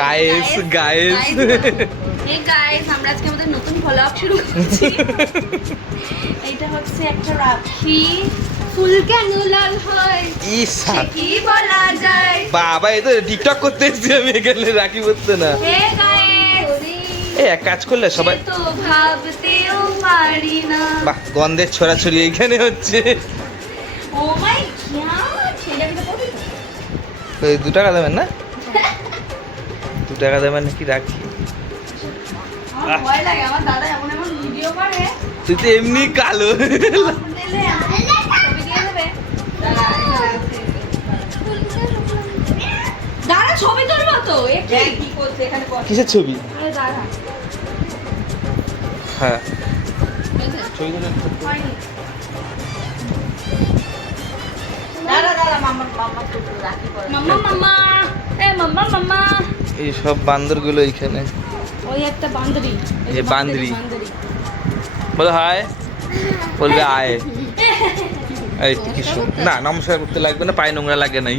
Guys guys এই guys আমরা আজকে আমাদের নতুন ভ্লগ শুরু করছি। এইটা হচ্ছে একটা রাখি, ফুল কেন লাল হয় ইস সে কি বলা যায়। বাবা এই তো টিকটক করতে এসেছি আমি, এখানে রাখি পড়তে না। হে গাইস এই এক কাজ করলে সবাই তো ভাবতেও পারি না। বাহ, গন্ধের ছড়াছড়ি এইখানে হচ্ছে। ও মাই গড, ছেলেটা কিন্তু পড়ি তো। ওই 2 টাকা দেবেন না? 2 টাকা দেবেন নাকি রাখি? আমার ভয় লাগে, আমার দাদা এমন এমন ভিডিও করে। তুই তো এমনি কালো। দিলে ছবি দিয়ে দেবে। দাঁড়া ছবি তুলবো তো। এ কি করছে এখানে? কিসের ছবি? আরে দাঁড়া। হ্যাঁ ছবি তুলে হয়নি। দাঁড়া মাম্মা রাখি পরে। মাম্মা এ মাম্মা। এই সব বান্দরগুলো এইখানে। ওই একটা বান্দরি। এই বান্দরি। বলো হাই, বলবে আয়। এই তো কি না, নমস্কার করতে লাগবে না, পায়ে নোংরা লাগে নাই।